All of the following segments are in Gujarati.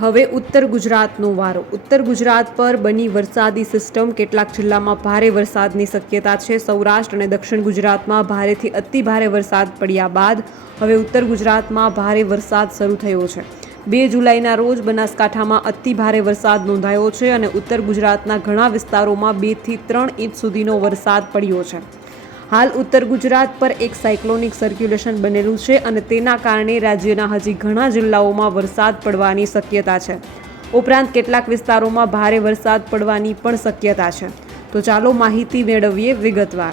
હવે ઉત્તર ગુજરાતનો વારો. ઉત્તર ગુજરાત પર બની વરસાદી સિસ્ટમ. કેટલાક જિલ્લામાં ભારે વરસાદની શક્યતા છે. સૌરાષ્ટ્ર અને દક્ષિણ ગુજરાતમાં ભારેથી અતિ ભારે વરસાદ પડ્યા બાદ હવે ઉત્તર ગુજરાતમાં ભારે વરસાદ શરૂ થયો છે. બે જુલાઈના રોજ બનાસકાંઠામાં અતિ ભારે વરસાદ નોંધાયો છે અને ઉત્તર ગુજરાતના ઘણા વિસ્તારોમાં બેથી ત્રણ ઇંચ સુધીનો વરસાદ પડ્યો છે. હાલ ઉત્તર ગુજરાત પર એક સાયક્લોનિક સર્ક્યુલેશન બનેલું છે અને તેના કારણે રાજ્યના હજી ઘણા જિલ્લાઓમાં વરસાદ પડવાની શક્યતા છે. ઉપરાંત કેટલાક વિસ્તારોમાં ભારે વરસાદ પડવાની પણ શક્યતા છે. તો ચાલો માહિતી મેળવીએ વિગતવાર.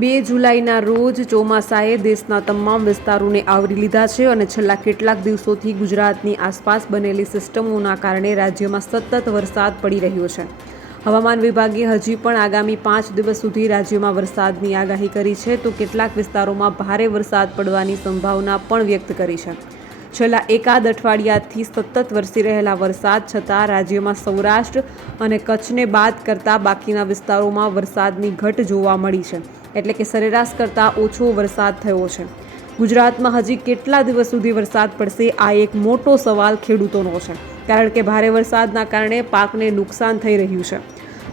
બે જુલાઈના રોજ ચોમાસાએ દેશના તમામ વિસ્તારોને આવરી લીધા છે અને છેલ્લા કેટલાક દિવસોથી ગુજરાતની આસપાસ બનેલી સિસ્ટમોના કારણે રાજ્યમાં સતત વરસાદ પડી રહ્યો છે. હવામાન વિભાગે હજી પણ આગામી પાંચ દિવસ સુધી રાજ્યમાં વરસાદની આગાહી કરી છે તો કેટલાક વિસ્તારોમાં ભારે વરસાદ પડવાની સંભાવના પણ વ્યક્ત કરી છે. છેલ્લા એકાદ અઠવાડિયાથી સતત વરસી રહેલા વરસાદ છતાં રાજ્યમાં સૌરાષ્ટ્ર અને કચ્છને બાદ કરતાં બાકીના વિસ્તારોમાં વરસાદની ઘટ જોવા મળી છે. એટલે કે સરેરાશ કરતાં ઓછો વરસાદ થયો છે. ગુજરાતમાં હજી કેટલા દિવસ સુધી વરસાદ પડશે, આ એક મોટો સવાલ ખેડૂતોનો છે. કારણ કે ભારે વરસાદના કારણે પાકને નુકસાન થઈ રહ્યું છે.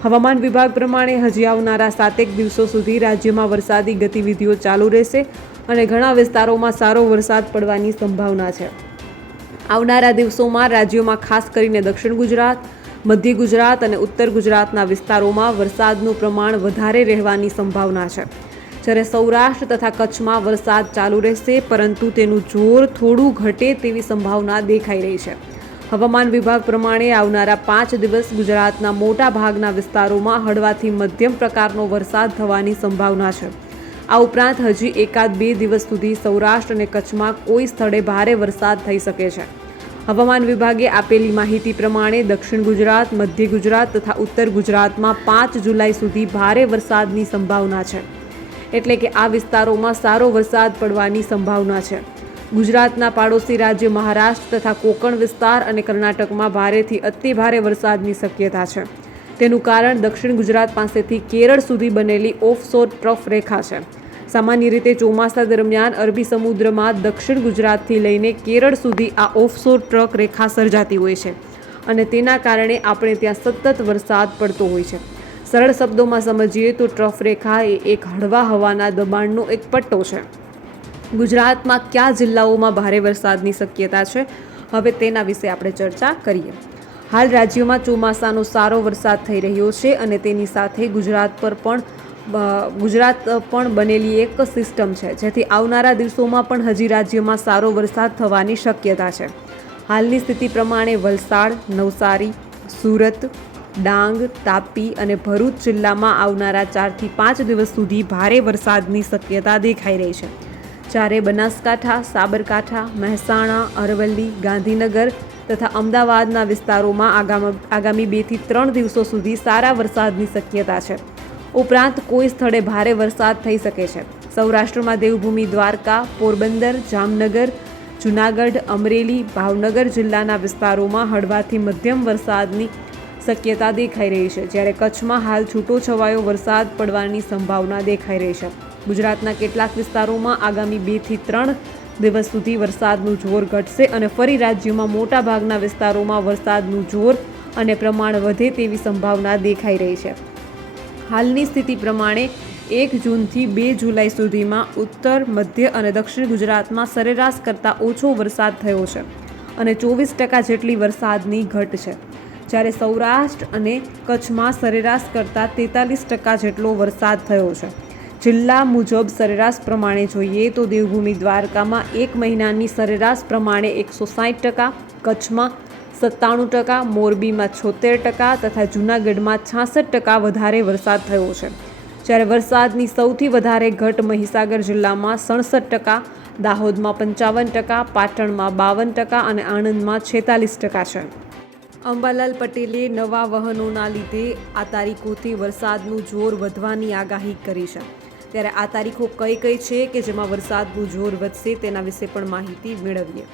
હવામાન વિભાગ પ્રમાણે હજી આવનારા સાતેક દિવસો સુધી રાજ્યમાં વરસાદી ગતિવિધિઓ ચાલુ રહેશે અને ઘણા વિસ્તારોમાં સારો વરસાદ પડવાની સંભાવના છે. આવનારા દિવસોમાં રાજ્યોમાં ખાસ કરીને દક્ષિણ ગુજરાત મધ્ય ગુજરાત અને ઉત્તર ગુજરાતના વિસ્તારોમાં વરસાદનું પ્રમાણ વધારે રહેવાની સંભાવના છે. જ્યારે સૌરાષ્ટ્ર તથા કચ્છમાં વરસાદ ચાલુ રહેશે, પરંતુ તેનું જોર થોડું ઘટે તેવી સંભાવના દેખાઈ રહી છે. હવામાન વિભાગ પ્રમાણે આવનારા પાંચ દિવસ ગુજરાતના મોટા ભાગના વિસ્તારોમાં હળવાથી મધ્યમ પ્રકારનો વરસાદ થવાની સંભાવના છે. આ ઉપરાંત હજી એકાદ બે દિવસ સુધી સૌરાષ્ટ્ર અને કચ્છમાં કોઈ સ્થળે ભારે વરસાદ થઈ શકે છે. હવામાન વિભાગે આપેલી માહિતી પ્રમાણે દક્ષિણ ગુજરાત, મધ્ય ગુજરાત તથા ઉત્તર ગુજરાતમાં પાંચ જુલાઈ સુધી ભારે વરસાદની સંભાવના છે. એટલે કે આ વિસ્તારોમાં સારો વરસાદ પડવાની સંભાવના છે. ગુજરાતના પાડોશી રાજ્ય મહારાષ્ટ્ર તથા કોકણ વિસ્તાર અને કર્ણાટકમાં ભારેથી અતિ ભારે વરસાદની શક્યતા છે. તેનું કારણ દક્ષિણ ગુજરાત પાસેથી કેરળ સુધી બનેલી ઓફ શોર ટ્રફ રેખા છે. સામાન્ય રીતે ચોમાસા દરમિયાન અરબી સમુદ્રમાં દક્ષિણ ગુજરાતથી લઈને કેરળ સુધી આ ઓફશોર ટ્રક રેખા સર્જાતી હોય છે અને તેના કારણે આપણે ત્યાં સતત વરસાદ પડતો હોય છે. સરળ શબ્દોમાં સમજીએ તો ટ્રફ રેખા એ એક હળવા હવાના દબાણનો એક પટ્ટો છે. ગુજરાતમાં કયા જિલ્લાઓમાં ભારે વરસાદની શક્યતા છે? હવે તેના વિશે આપણે ચર્ચા કરીએ. હાલ રાજ્યમાં ચોમાસાનો સારો વરસાદ થઈ રહ્યો છે અને તેની સાથે ગુજરાત પર પણ ગુજરાત પણ બનેલી એક સિસ્ટમ છે, જેથી આવનારા દિવસોમાં પણ હજી રાજ્યમાં સારો વરસાદ થવાની શક્યતા છે. હાલની સ્થિતિ પ્રમાણે વલસાડ, નવસારી, સુરત, ડાંગ, તાપી અને ભરૂચ જિલ્લામાં આવનારા ચારથી પાંચ દિવસ સુધી ભારે વરસાદની શક્યતા દેખાઈ રહી છે. જ્યારે બનાસકાંઠા, સાબરકાંઠા, મહેસાણા, અરવલ્લી, ગાંધીનગર તથા અમદાવાદના વિસ્તારોમાં આગામ બેથી ત્રણ દિવસો સુધી સારા વરસાદની શક્યતા છે. ઉપરાંત કોઈ સ્થળે ભારે વરસાદ થઈ શકે છે. સૌરાષ્ટ્રમાં દેવભૂમિ, દ્વારકા, પોરબંદર, જામનગર, જૂનાગઢ, અમરેલી, ભાવનગર જિલ્લાના વિસ્તારોમાં હળવાથી મધ્યમ વરસાદની શક્યતા દેખાઈ રહી છે. જ્યારે કચ્છમાં હાલ છૂટો છવાયો વરસાદ પડવાની સંભાવના દેખાઈ રહી છે. ગુજરાતના કેટલાક વિસ્તારોમાં આગામી બેથી ત્રણ દિવસ સુધી વરસાદનું જોર ઘટશે અને ફરી રાજ્યમાં મોટાભાગના વિસ્તારોમાં વરસાદનું જોર અને પ્રમાણ વધે તેવી સંભાવના દેખાઈ રહી છે. હાલની સ્થિતિ પ્રમાણે એક જૂનથી બે જુલાઈ સુધીમાં ઉત્તર, મધ્ય અને દક્ષિણ ગુજરાતમાં સરેરાશ કરતાં ઓછો વરસાદ થયો છે અને ચોવીસ ટકા જેટલી વરસાદની ઘટ છે. જ્યારે સૌરાષ્ટ્ર અને કચ્છમાં સરેરાશ કરતાં તેતાલીસ ટકા જેટલો વરસાદ થયો છે. જિલ્લા મુજબ સરેરાશ પ્રમાણે જોઈએ તો દેવભૂમિ દ્વારકામાં એક મહિનાની સરેરાશ પ્રમાણે એકસો સાઠ ટકા, કચ્છમાં સત્તાણું ટકા, મોરબીમાં છોતેર ટકા તથા જૂનાગઢમાં છાસઠ ટકા વધારે વરસાદ થયો છે. જ્યારે વરસાદની સૌથી વધારે ઘટ મહીસાગર જિલ્લામાં સડસઠ ટકા, દાહોદમાં પંચાવન ટકા, પાટણમાં બાવન ટકા અને આણંદમાં છેતાલીસ ટકા છે. અંબાલાલ પટેલે નવા વાહનોના લીધે આ તારીખોથી વરસાદનું જોર વધવાની આગાહી કરી છે. ત્યારે આ તારીખો કઈ કઈ છે કે જેમાં વરસાદનું જોર વધશે તેના વિશે પણ માહિતી મેળવીએ.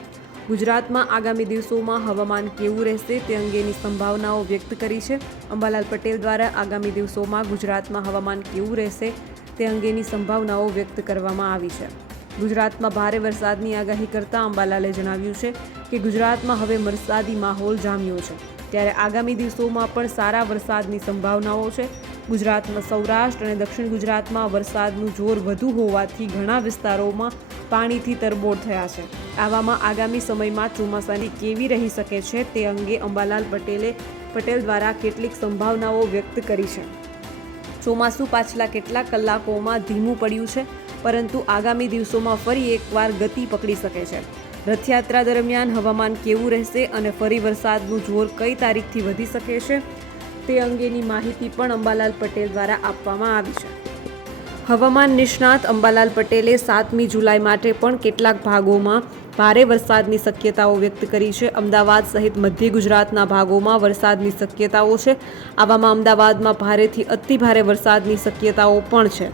ગુજરાતમાં આગામી દિવસોમાં હવામાન કેવું રહેશે તે અંગેની સંભાવનાઓ વ્યક્ત કરી છે. અંબાલાલ પટેલ દ્વારા આગામી દિવસોમાં ગુજરાતમાં હવામાન કેવું રહેશે તે અંગેની સંભાવનાઓ વ્યક્ત કરવામાં આવી છે. ગુજરાતમાં ભારે વરસાદની આગાહી કરતા અંબાલાલે જણાવ્યું છે કે ગુજરાતમાં હવે વરસાદી માહોલ જામ્યો છે. ત્યારે આગામી દિવસોમાં પણ સારા વરસાદની સંભાવનાઓ છે. ગુજરાતમાં સૌરાષ્ટ્ર અને દક્ષિણ ગુજરાતમાં વરસાદનું જોર વધુ હોવાથી ઘણા વિસ્તારોમાં પાણીથી તરબોળ થયા છે. આવામાં આગામી સમયમાં ચોમાસાની કેવી રહી શકે છે તે અંગે અંબાલાલ પટેલે પટેલ દ્વારા કેટલીક સંભાવનાઓ વ્યક્ત કરી છે. ચોમાસું પાછલા કેટલાક કલાકોમાં ધીમું પડ્યું છે, પરંતુ આગામી દિવસોમાં ફરી એકવાર ગતિ પકડી શકે છે. રથયાત્રા દરમિયાન હવામાન કેવું રહેશે અને ફરી વરસાદનું જોર કઈ તારીખથી વધી શકે છે તે અંગેની માહિતી પણ અંબાલાલ પટેલ દ્વારા આપવામાં આવી છે. હવામાન નિષ્ણાત અંબાલાલ પટેલે સાતમી જુલાઈ માટે પણ કેટલાક ભાગોમાં ભારે વરસાદની શક્યતાઓ વ્યક્ત કરી છે. અમદાવાદ સહિત મધ્ય ગુજરાતના ભાગોમાં વરસાદની શક્યતાઓ છે. આવામાં અમદાવાદમાં ભારેથી અતિભારે વરસાદની શક્યતાઓ પણ છે.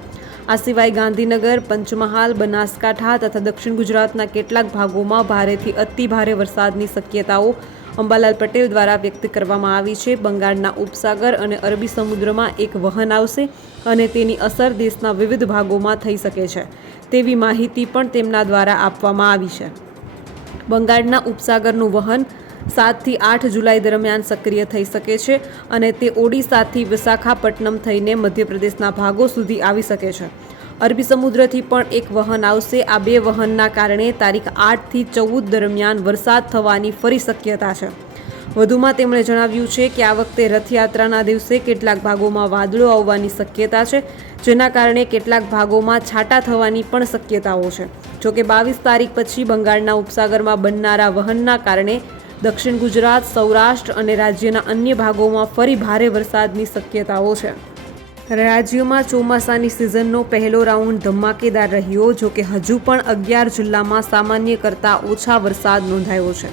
આ સિવાય ગાંધીનગર, પંચમહાલ, બનાસકાંઠા તથા દક્ષિણ ગુજરાતના કેટલાક ભાગોમાં ભારેથી અતિભારે વરસાદની શક્યતાઓ અંબાલાલ પટેલ દ્વારા વ્યક્ત કરવામાં આવી છે. બંગાળના ઉપસાગર અને અરબી સમુદ્રમાં એક વહન આવશે અને તેની અસર દેશના વિવિધ ભાગોમાં થઈ શકે છે. તેવી માહિતી પણ તેમના દ્વારા આપવામાં આવી છે. બંગાળના ઉપસાગરનું વહન સાતથી આઠ જુલાઈ દરમિયાન સક્રિય થઈ શકે છે અને તે ઓડિશાથી વિશાખાપટ્ટનમ થઈને મધ્યપ્રદેશના ભાગો સુધી આવી શકે છે. અરબી સમુદ્રથી પણ એક વહન આવશે. આ બે વહનના કારણે તારીખ આઠથી ચૌદ દરમિયાન વરસાદ થવાની ફરી શક્યતા છે. વધુમાં તેમણે જણાવ્યું છે કે આ વખતે રથયાત્રાના દિવસે કેટલાક ભાગોમાં વાદળો આવવાની શક્યતા છે, જેના કારણે કેટલાક ભાગોમાં છાંટા થવાની પણ શક્યતાઓ છે. જોકે બાવીસ તારીખ પછી બંગાળના ઉપસાગરમાં બનનારા વહનના કારણે દક્ષિણ ગુજરાત, સૌરાષ્ટ્ર અને રાજ્યના અન્ય ભાગોમાં ફરી ભારે વરસાદની શક્યતાઓ છે. રાજ્યમાં ચોમાસાની સિઝનનો પહેલો રાઉન્ડ ધમાકેદાર રહ્યો, જો કે હજુ પણ અગિયાર જિલ્લામાં સામાન્ય કરતાં ઓછા વરસાદ નોંધાયો છે.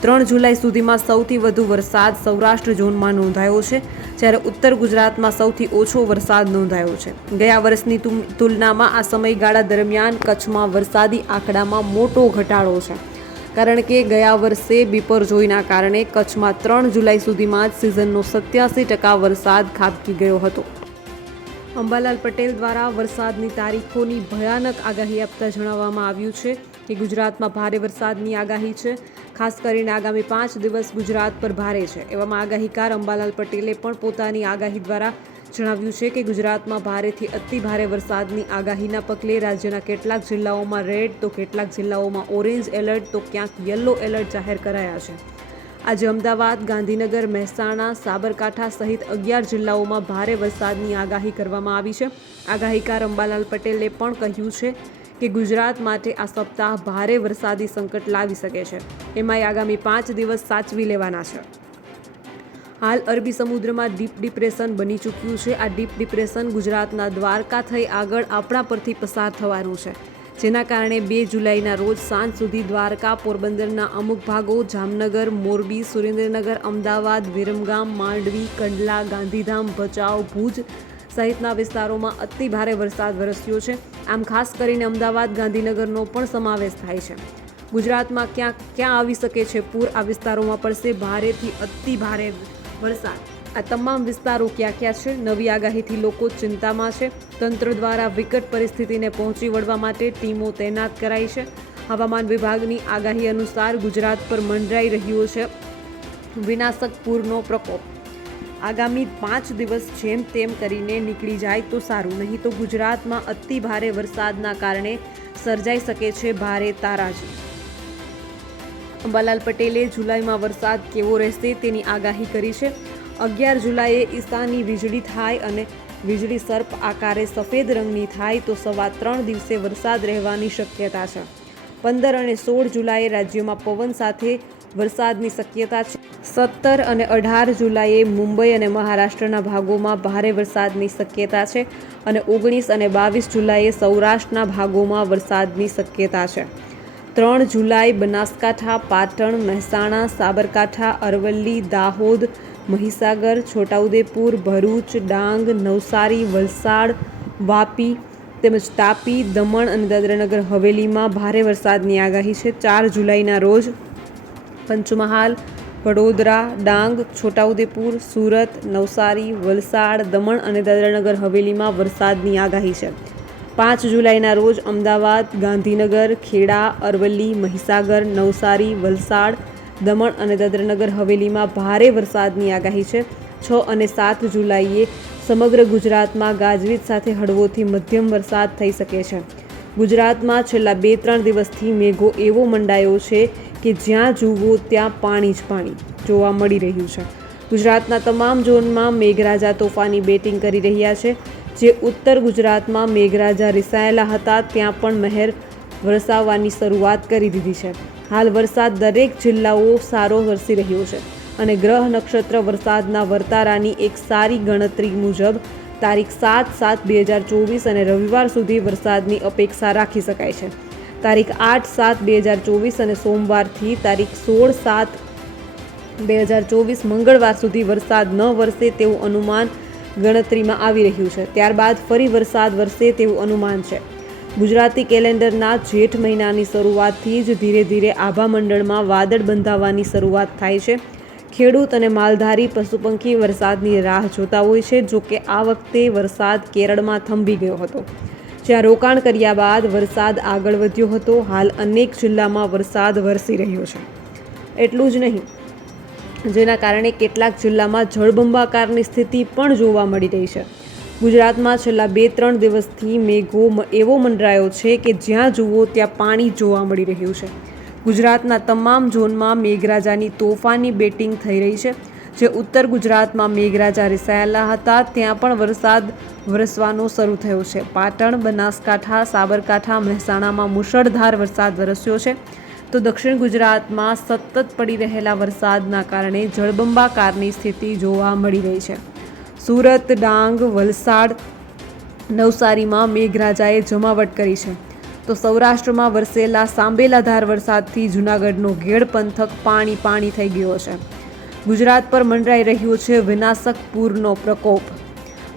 ત્રણ જુલાઈ સુધીમાં સૌથી વધુ વરસાદ સૌરાષ્ટ્ર ઝોનમાં નોંધાયો છે, જ્યારે ઉત્તર ગુજરાતમાં સૌથી ઓછો વરસાદ નોંધાયો છે. ગયા વર્ષની તુલનામાં આ સમયગાળા દરમિયાન કચ્છમાં વરસાદી આંકડામાં મોટો ઘટાડો છે. કારણ કે ગયા વર્ષે બિપરજોયના કારણે કચ્છમાં ત્રણ જુલાઈ સુધીમાં જ સિઝનનો સત્યાસી ટકા વરસાદ ખાબકી ગયો હતો. અંબાલાલ પટેલ દ્વારા વરસાદની તારીખોની ભયાનક આગાહી આપતા જણાવવામાં આવ્યું છે કે ગુજરાતમાં ભારે વરસાદની આગાહી છે. ખાસ કરીને આગામી પાંચ દિવસ ગુજરાત પર ભારે છે. એવામાં આગાહીકાર અંબાલાલ પટેલે પણ પોતાની આગાહી દ્વારા જણાવ્યું છે કે ગુજરાતમાં ભારેથી અતિ ભારે વરસાદની આગાહીના પગલે રાજ્યના કેટલાક જિલ્લાઓમાં રેડ તો કેટલાક જિલ્લાઓમાં ઓરેન્જ એલર્ટ તો ક્યાંક યલો એલર્ટ જાહેર કરાયા છે. આજે અમદાવાદ, ગાંધીનગર, મહેસાણા, સાબરકાંઠા સહિત અગિયાર જિલ્લાઓમાં ભારે વરસાદની આગાહી કરવામાં આવી છે. આગાહીકાર અંબાલાલ પટેલે પણ કહ્યું છે કે ગુજરાત માટે આ સપ્તાહ ભારે વરસાદી સંકટ લાવી શકે છે. એમાંય આગામી પાંચ દિવસ સાચવી લેવાના છે. હાલ અરબી સમુદ્રમાં ડીપ ડિપ્રેશન બની ચૂક્યું છે. આ ડીપ ડિપ્રેશન ગુજરાતના દ્વારકા થઈ આગળ આપણા પરથી પસાર થવાનું છે. જેના કારણે બે જુલાઈના રોજ સાંજ સુધી દ્વારકા, પોરબંદરના અમુક ભાગો, જામનગર, મોરબી, સુરેન્દ્રનગર, અમદાવાદ, વિરમગામ, માંડવી, કંડલા, ગાંધીધામ, ભચાઉ, ભુજ સહિતના વિસ્તારોમાં અતિ ભારે વરસાદ વરસ્યો છે. આમ ખાસ કરીને અમદાવાદ, ગાંધીનગરનો પણ સમાવેશ થાય છે. ગુજરાતમાં ક્યાં ક્યાં આવી શકે છે પૂર, આ વિસ્તારોમાં પડશે ભારેથી અતિ ભારે વરસાદ. આ તમામ વિસ્તારો ક્યાં ક્યાં છે? નવી આગાહીથી લોકો ચિંતામાં છે. તંત્ર દ્વારા વિકટ પરિસ્થિતિને પહોંચી વળવા માટે ટીમો તૈનાત કરાઈ છે. હવામાન વિભાગની આગાહી અનુસાર ગુજરાત પર મંડરાઈ રહ્યો છે. વિનાશક પૂરનો પ્રકોપ. આગામી પાંચ દિવસ જેમ તેમ કરીને નીકળી જાય તો સારું. નહીં તો ગુજરાતમાં અતિ ભારે વરસાદના કારણે સર્જાઈ શકે છે ભારે તારાજી. અંબાલાલ પટેલે જુલાઈમાં વરસાદ કેવો રહેશે તેની આગાહી કરી છે. અગિયાર જુલાઈએ ઈશાની વીજળી થાય અને વીજળી સર્પ આકારે સફેદ રંગની થાય તો સવા ત્રણ દિવસે વરસાદ રહેવાની શક્યતા છે. પંદર અને સોળ જુલાઈએ રાજ્યમાં પવન સાથે વરસાદની શક્યતા છે. સત્તર અને અઢાર જુલાઈએ મુંબઈ અને મહારાષ્ટ્રના ભાગોમાં ભારે વરસાદની શક્યતા છે અને ઓગણીસ અને બાવીસ જુલાઈએ સૌરાષ્ટ્રના ભાગોમાં વરસાદની શક્યતા છે. ત્રણ જુલાઈ બનાસકાંઠા, પાટણ, મહેસાણા, સાબરકાંઠા, અરવલ્લી, દાહોદ મહીસાગર, છોટાઉદેપુર, ભરૂચ, ડાંગ, નવસારી, વલસાડ, વાપી તેમજ તાપી, દમણ અને દાદરાનગર હવેલીમાં ભારે વરસાદની આગાહી છે. ચાર જુલાઈના રોજ પંચમહાલ, વડોદરા, ડાંગ, છોટાઉદેપુર, સુરત, નવસારી, વલસાડ, દમણ અને દાદરાનગર હવેલીમાં વરસાદની આગાહી છે. પાંચ જુલાઈના રોજ અમદાવાદ, ગાંધીનગર, ખેડા, અરવલ્લી, મહીસાગર, નવસારી, વલસાડ દમણ અને દાદરાનગર હવેલીમાં ભારે વરસાદની આગાહી છે. છ અને સાત જુલાઈએ સમગ્ર ગુજરાતમાં ગાજવીજ સાથે હળવોથી મધ્યમ વરસાદ થઈ શકે છે. ગુજરાતમાં છેલ્લા બે ત્રણ દિવસથી મેઘો એવો મંડાયો છે કે જ્યાં જુઓ ત્યાં પાણી જ પાણી જોવા મળી રહ્યું છે. ગુજરાતના તમામ ઝોનમાં મેઘરાજા તોફાની બેટિંગ કરી રહ્યા છે. જે ઉત્તર ગુજરાતમાં મેઘરાજા રિસાયેલા હતા, ત્યાં પણ મહેર વરસાવવાની શરૂઆત કરી દીધી છે. હાલ વરસાદ દરેક જિલ્લાઓ સારો વરસી રહ્યો છે અને ગ્રહ નક્ષત્ર વરસાદના વર્તારાની એક સારી ગણતરી મુજબ તારીખ સાત સાત બે હજાર ચોવીસ અને રવિવાર સુધી વરસાદની અપેક્ષા રાખી શકાય છે. તારીખ આઠ સાત બે હજાર ચોવીસ અને સોમવારથી તારીખ સોળ સાત બે હજાર ચોવીસ મંગળવાર સુધી વરસાદ ન વરસે તેવું અનુમાન ગણતરીમાં આવી રહ્યું છે. ત્યારબાદ ફરી વરસાદ વરસે તેવું અનુમાન છે. ગુજરાતી કેલેન્ડરના જેઠ મહિનાની શરૂઆતથી જ ધીરે ધીરે આભા મંડળમાં વાદળ બંધાવવાની શરૂઆત થાય છે. ખેડૂત અને માલધારી પશુપંખી વરસાદની રાહ જોતા હોય છે, જો કે આ વખતે વરસાદ કેરળમાં થંભી ગયો હતો. જ્યાં રોકાણ કર્યા બાદ વરસાદ આગળ વધ્યો હતો, હાલ અનેક જિલ્લામાં વરસાદ વરસી રહ્યો છે. એટલું જ નહીં, જેના કારણે કેટલાક જિલ્લામાં જળબંબાકારની સ્થિતિ પણ જોવા મળી રહી છે. ગુજરાતમાં છેલ્લા બે ત્રણ દિવસથી મેઘો એવો મંડરાયો છે કે જ્યાં જુઓ ત્યાં પાણી જોવા મળી રહ્યું છે. ગુજરાતના તમામ ઝોનમાં મેઘરાજાની તોફાની બેટિંગ થઈ રહી છે. જે ઉત્તર ગુજરાતમાં મેઘરાજા રિસાયેલા હતા, ત્યાં પણ વરસાદ વરસવાનો શરૂ થયો છે. પાટણ, બનાસકાંઠા, સાબરકાંઠા, મહેસાણામાં મુશળધાર વરસાદ વરસ્યો છે. તો દક્ષિણ ગુજરાતમાં સતત પડી રહેલા વરસાદના કારણે જળબંબાકારની સ્થિતિ જોવા મળી રહી છે. સુરત, ડાંગ, વલસાડ, નવસારીમાં મેઘરાજાએ જમાવટ કરી છે. તો સૌરાષ્ટ્રમાં વરસેલા સાંબેલાધાર વરસાદથી જૂનાગઢનો ઘેડ પંથક પાણી પાણી થઈ ગયો છે. ગુજરાત પર મંડરાઈ રહ્યો છે વિનાશક પૂરનો પ્રકોપ.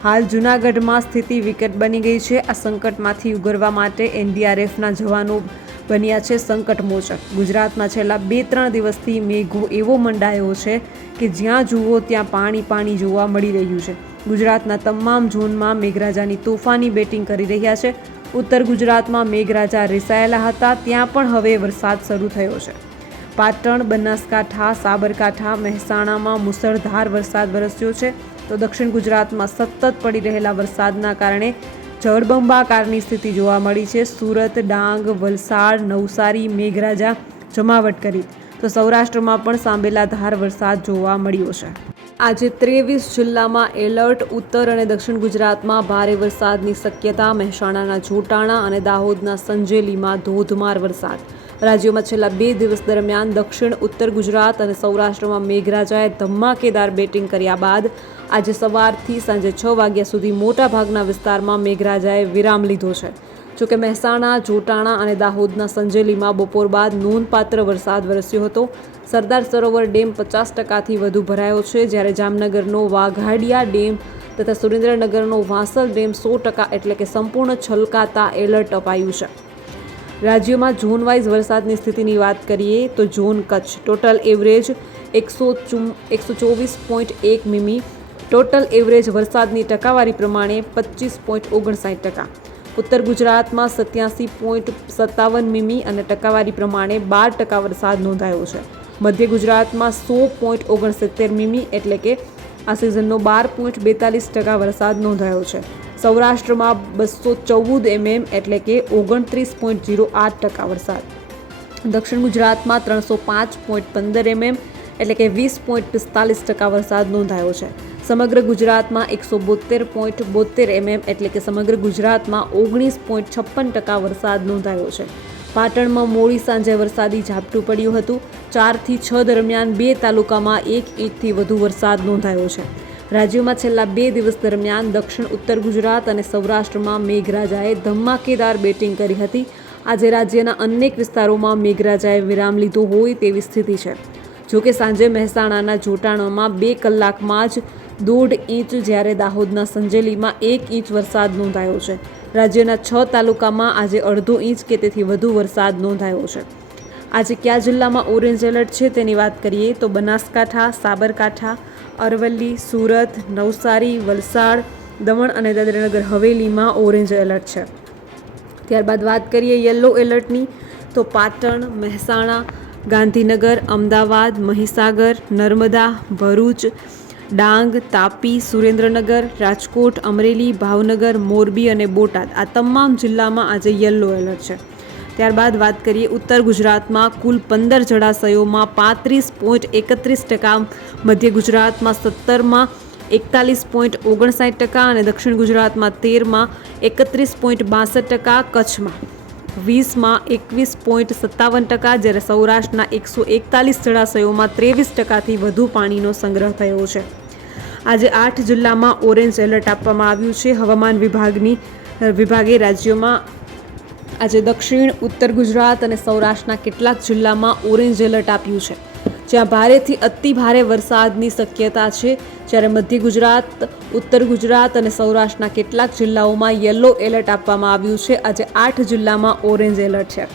હાલ જૂનાગઢમાં સ્થિતિ વિકટ બની ગઈ છે. આ સંકટમાંથી ઉગરવા માટે એનડીઆરએફના જવાનો બન્યા છે સંકટમોચક ગુજરાતમાં છેલ્લા બે ત્રણ દિવસથી મેઘો એવો મંડાયો છે કે જ્યાં જુઓ ત્યાં પાણી પાણી જોવા મળી રહ્યું છે. ગુજરાતના તમામ ઝોનમાં મેઘરાજાની તોફાની બેટિંગ કરી રહ્યા છે. ઉત્તર ગુજરાતમાં મેઘરાજા રિસાયેલા હતા, ત્યાં પણ હવે વરસાદ શરૂ થયો છે. પાટણ, બનાસકાંઠા, સાબરકાંઠા, મહેસાણામાં મુસળધાર વરસાદ વરસ્યો છે. તો દક્ષિણ ગુજરાતમાં સતત પડી રહેલા વરસાદના કારણે જળબંબાકારની સ્થિતિ જોવા મળી છે. સુરત, ડાંગ, વલસાડ, નવસારી, મેઘરાજા જમાવટ કરી. તો સૌરાષ્ટ્રમાં પણ સાંભેલા ધાર વરસાદ જોવા મળ્યો છે. આજે ત્રેવીસ જિલ્લામાં એલર્ટ, ઉત્તર અને દક્ષિણ ગુજરાતમાં ભારે વરસાદની શક્યતા, મહેસાણાના જોટાણા અને દાહોદના સંજેલીમાં ધોધમાર વરસાદ. રાજ્યોમાં છેલ્લા બે દિવસ દરમિયાન દક્ષિણ, ઉત્તર ગુજરાત અને સૌરાષ્ટ્રમાં મેઘરાજાએ ધમાકેદાર બેટિંગ કર્યા બાદ આજે સવારથી સાંજે છ વાગ્યા સુધી મોટાભાગના વિસ્તારમાં મેઘરાજાએ વિરામ લીધો છે. જોકે મહેસાણા, જોટાણા અને દાહોદના સંજેલીમાં બપોર બાદ નોંધપાત્ર વરસાદ વરસ્યો હતો. સરદાર સરોવર ડેમ પચાસ ટકાથી વધુ ભરાયો છે. જ્યારે જામનગરનો વાઘાડિયા ડેમ તથા સુરેન્દ્રનગરનો વાંસલ ડેમ સો ટકા એટલે કે સંપૂર્ણ છલકાતા એલર્ટ અપાયું છે. રાજ્યમાં ઝોન વાઇઝ વરસાદની સ્થિતિની વાત કરીએ તો ઝોન કચ્છ, ટોટલ એવરેજ એકસો એકસો ચોવીસ પોઈન્ટ એક મીમી ટોટલ એવરેજ વરસાદની ટકાવારી પ્રમાણે પચીસ પોઈન્ટ ઓગણસાઠ ટકા. ઉત્તર ગુજરાતમાં સત્યાસી પોઈન્ટ સત્તાવન મીમી અને ટકાવારી પ્રમાણે બાર ટકા વરસાદ નોંધાયો છે. મધ્ય ગુજરાતમાં સો પોઈન્ટ ઓગણસિત્તેર મીમી એટલે કે આ સિઝનનો બાર પોઈન્ટ બેતાલીસ ટકા વરસાદ નોંધાયો છે. સૌરાષ્ટ્રમાં બસો ચૌદ એમએમ એટલે કે ઓગણત્રીસ પોઈન્ટ જીરો આઠ ટકા વરસાદ. દક્ષિણ ગુજરાતમાં ત્રણસો પાંચ પોઈન્ટ પંદર એમએમ એટલે કે વીસ પોઈન્ટ પિસ્તાલીસ ટકા વરસાદ નોંધાયો છે. સમગ્ર ગુજરાતમાં એકસો બોતેર પોઈન્ટ બોતેર એમએમ એટલે કે સમગ્ર ગુજરાતમાં ઓગણીસ પોઈન્ટ છપ્પન ટકા વરસાદ નોંધાયો છે. પાટણમાં મોડી સાંજે વરસાદી ઝાપટું પડ્યું હતું. ચારથી છ દરમિયાન બે તાલુકામાં એક ઇંચથી વધુ વરસાદ નોંધાયો છે. રાજ્યમાં છેલ્લા બે દિવસ દરમિયાન દક્ષિણ ઉત્તર ગુજરાત અને સૌરાષ્ટ્રમાં મેઘરાજાએ ધમાકેદાર બેટિંગ કરી હતી. આજે રાજ્યના અનેક વિસ્તારોમાં મેઘરાજાએ વિરામ લીધો હોય તેવી સ્થિતિ છે. જોકે સાંજે મહેસાણાના જોટાણામાં બે કલાકમાં જ દોઢ ઇંચ જ્યારે દાહોદના સંજેલીમાં એક ઇંચ વરસાદ નોંધાયો છે. રાજ્યના છ તાલુકામાં આજે અડધો ઇંચ કે તેથી વધુ વરસાદ નોંધાયો છે. આજે કયા જિલ્લામાં ઓરેન્જ એલર્ટ છે તેની વાત કરીએ તો બનાસકાંઠા, સાબરકાંઠા, અરવલ્લી, સુરત, નવસારી, વલસાડ, દમણ અને દાદરાનગર હવેલીમાં ઓરેન્જ એલર્ટ છે. ત્યારબાદ વાત કરીએ યલો એલર્ટની તો પાટણ, મહેસાણા, ગાંધીનગર, અમદાવાદ, મહીસાગર, નર્મદા, ભરૂચ ડાંગ, તાપી, સુરેન્દ્રનગર, રાજકોટ, અમરેલી, ભાવનગર, મોરબી અને બોટાદ આ તમામ જિલ્લામાં આજે યલો એલર્ટ છે. ત્યારબાદ વાત કરીએ ઉત્તર ગુજરાતમાં કુલ પંદર જળાશયોમાં પાંત્રીસ પોઈન્ટ એકત્રીસ ટકા, મધ્ય ગુજરાતમાં સત્તરમાં એકતાલીસ પોઈન્ટ ઓગણસાઠ ટકા અને દક્ષિણ ગુજરાતમાં તેરમાં એકત્રીસ પોઈન્ટ બાસઠ ટકા કચ્છમાં. વીસમાં એકવીસ પોઈન્ટ સત્તાવન ટકા, જ્યારે સૌરાષ્ટ્રના એકસો એકતાલીસ જળાશયોમાં ત્રેવીસ ટકાથી વધુ પાણીનો સંગ્રહ થયો છે. આજે આઠ જિલ્લામાં ઓરેન્જ એલર્ટ આપવામાં આવ્યું છે. હવામાન વિભાગની વિભાગે રાજ્યોમાં આજે દક્ષિણ, ઉત્તર ગુજરાત અને સૌરાષ્ટ્રના કેટલાક જિલ્લામાં ઓરેન્જ એલર્ટ આપ્યું છે. જ્યાં ભારેથી અતિ ભારે વરસાદની શક્યતા છે. જ્યારે મધ્ય ગુજરાત, ઉત્તર ગુજરાત અને સૌરાષ્ટ્રના કેટલાક જિલ્લાઓમાં યલો એલર્ટ આપવામાં આવ્યું છે. આજે આઠ જિલ્લામાં ઓરેન્જ એલર્ટ છે.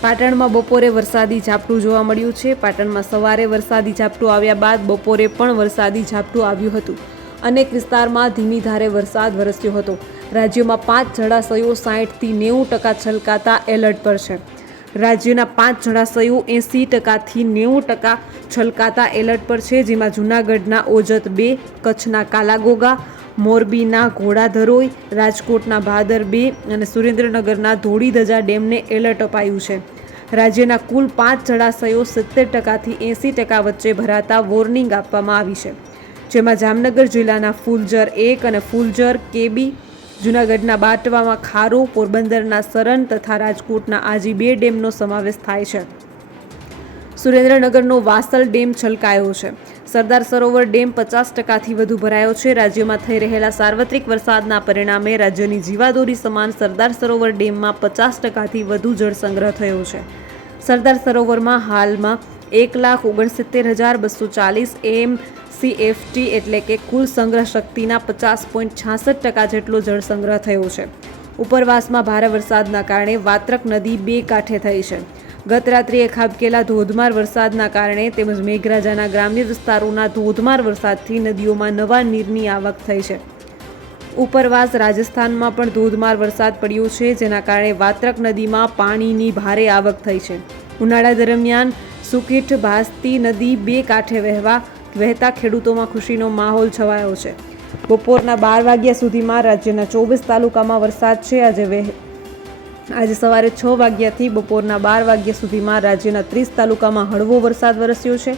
પાટણમાં બપોરે વરસાદી ઝાપટું જોવા મળ્યું છે. પાટણમાં સવારે વરસાદી ઝાપટું આવ્યા બાદ બપોરે પણ વરસાદી ઝાપટું આવ્યું હતું. અનેક વિસ્તારમાં ધીમી ધારે વરસાદ વરસ્યો હતો. રાજ્યમાં પાંચ જળાશયો સાહીઠથી નેવું ટકા છલકાતા એલર્ટ પર છે. રાજ્યના પાંચ જળાશયો એંસી ટકાથી નેવું ટકા છલકાતા એલર્ટ પર છે, જેમાં જૂનાગઢના ઓજત બે, કચ્છના કાલાગોગા, મોરબીના ઘોડાધરોઈ, રાજકોટના ભાદર બે અને સુરેન્દ્રનગરના ધોળીધજા ડેમને એલર્ટ અપાયું છે. રાજ્યના કુલ પાંચ જળાશયો સિત્તેર ટકાથી એંસી ટકા વચ્ચે ભરાતા વોર્નિંગ આપવામાં આવી છે, જેમાં જામનગર જિલ્લાના ફૂલજર એક અને ફૂલજર કેબી જૂનાગઢના બાટવામાં ખારો, પોરબંદરના સરન તથા રાજકોટના આજી બે ડેમનો સમાવેશ થાય છે. સુરેન્દ્રનગરનો વાસલ ડેમ છલકાયો છે. સરદાર સરોવર ડેમ પચાસ ટકાથી વધુ ભરાયો છે. રાજ્યમાં થઈ રહેલા સાર્વત્રિક વરસાદના પરિણામે રાજ્યની જીવાદોરી સમાન સરદાર સરોવર ડેમમાં પચાસ ટકાથી વધુ જળ સંગ્રહ થયો છે. સરદાર સરોવરમાં હાલમાં એક લાખ ઓગણસિત્તેર હજાર બસો ચાલીસ એમ સીએફટી એટલે કે કુલ સંગ્રહ શક્તિના પચાસ પોઈન્ટ છાસઠ ટકા જેટલો જળ સંગ્રહ થયો છે. ઉપરવાસમાં ભારે વરસાદના કારણે વાત્રક નદી બે કાંઠે થઈ છે. ગત રાત્રિએ ખાબકેલા ધોધમાર વરસાદના કારણે તેમજ મેઘરાજાના ગ્રામ્ય વિસ્તારોના ધોધમાર વરસાદથી નદીઓમાં નવા નીરની આવક થઈ છે. ઉપરવાસ રાજસ્થાનમાં પણ ધોધમાર વરસાદ પડ્યો છે, જેના કારણે વાત્રક નદીમાં પાણીની ભારે આવક થઈ છે. ઉનાળા દરમિયાન સુકીઠ, ભાસતી નદી બે કાંઠે વહેવા વહેતા ખેડૂતોમાં ખુશીનો માહોલ છવાયો છે. બપોરના બાર વાગ્યા સુધીમાં રાજ્યના ચોવીસ તાલુકામાં વરસાદ છે. આજે વહે આજે સવારે છ વાગ્યાથી બપોરના બાર વાગ્યા સુધીમાં રાજ્યના ત્રીસ તાલુકામાં હળવો વરસાદ વરસ્યો છે.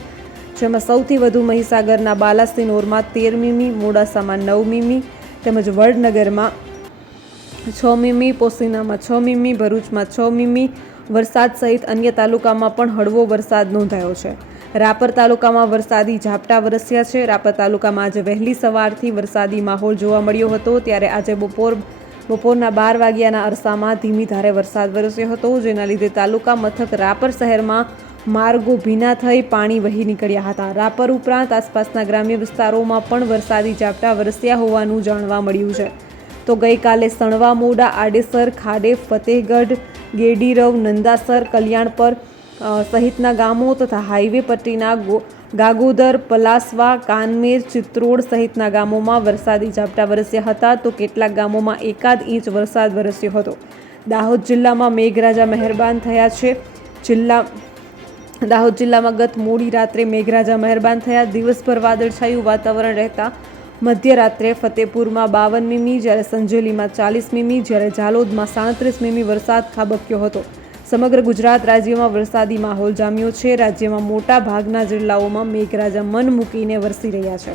જેમાં સૌથી વધુ મહીસાગરના બાલાસિનોરમાં તેર મીમી, મોડાસામાં નવ મીમી, તેમજ વડનગરમાં છ મીમી, પોસીનામાં છ મીમી, ભરૂચમાં છ મીમી વરસાદ સહિત અન્ય તાલુકામાં પણ હળવો વરસાદ નોંધાયો છે. રાપર તાલુકામાં વરસાદી ઝાપટા વરસ્યા છે. રાપર તાલુકામાં આજે વહેલી સવારથી વરસાદી માહોલ જોવા મળ્યો હતો. ત્યારે આજે બપોર બપોરના બાર વાગ્યાના અરસામાં ધીમી ધારે વરસાદ વરસ્યો હતો જેના લીધે તાલુકા મથક રાપર શહેરમાં માર્ગો ભીના થઈ પાણી વહી નીકળ્યા હતા. રાપર ઉપરાંત આસપાસના ગ્રામ્ય વિસ્તારોમાં પણ વરસાદી ઝાપટા વરસ્યા હોવાનું જાણવા મળ્યું છે. તો ગઈકાલે સણવા મોડા આડેસર ખાડે ફતેહગઢ ગેડીરવ નંદાસર કલ્યાણપર અ, સહિતના ગામો તથા હાઈવે પટ્ટીના ગાગોદર, પલાસવા, કાનમેર, ચિત્રોડ સહિતના ગામોમાં વરસાદી ઝાપટા વરસ્યા હતા તો કેટલાક ગામોમાં એકાદ ઇંચ વરસાદ વરસ્યો હતો. દાહોદ જિલ્લામાં મેઘરાજા મહેરબાન થયા છે. જિલ્લા, દાહોદ જિલ્લામાં ગત મોડી રાત્રે મેઘરાજા મહેરબાન થયા. દિવસભર વાદળછાયું વાતાવરણ રહેતા મધ્યરાત્રે ફતેપુરમાં બાવન મીમી, જ્યારે સંજેલીમાં ચાલીસ મીમી, જ્યારે ઝાલોદમાં સાડત્રીસ મીમી વરસાદ ખાબક્યો હતો. સમગ્ર ગુજરાત રાજ્યમાં વરસાદી માહોલ જામ્યો છે. રાજ્યમાં મોટા ભાગના જિલ્લાઓમાં મેઘરાજા મન મૂકીને વરસી રહ્યા છે.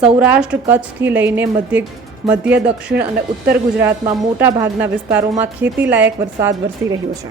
સૌરાષ્ટ્ર કચ્છથી લઈને મધ્ય મધ્ય દક્ષિણ અને ઉત્તર ગુજરાતમાં મોટા ભાગના વિસ્તારોમાં ખેતીલાયક વરસાદ વરસી રહ્યો છે.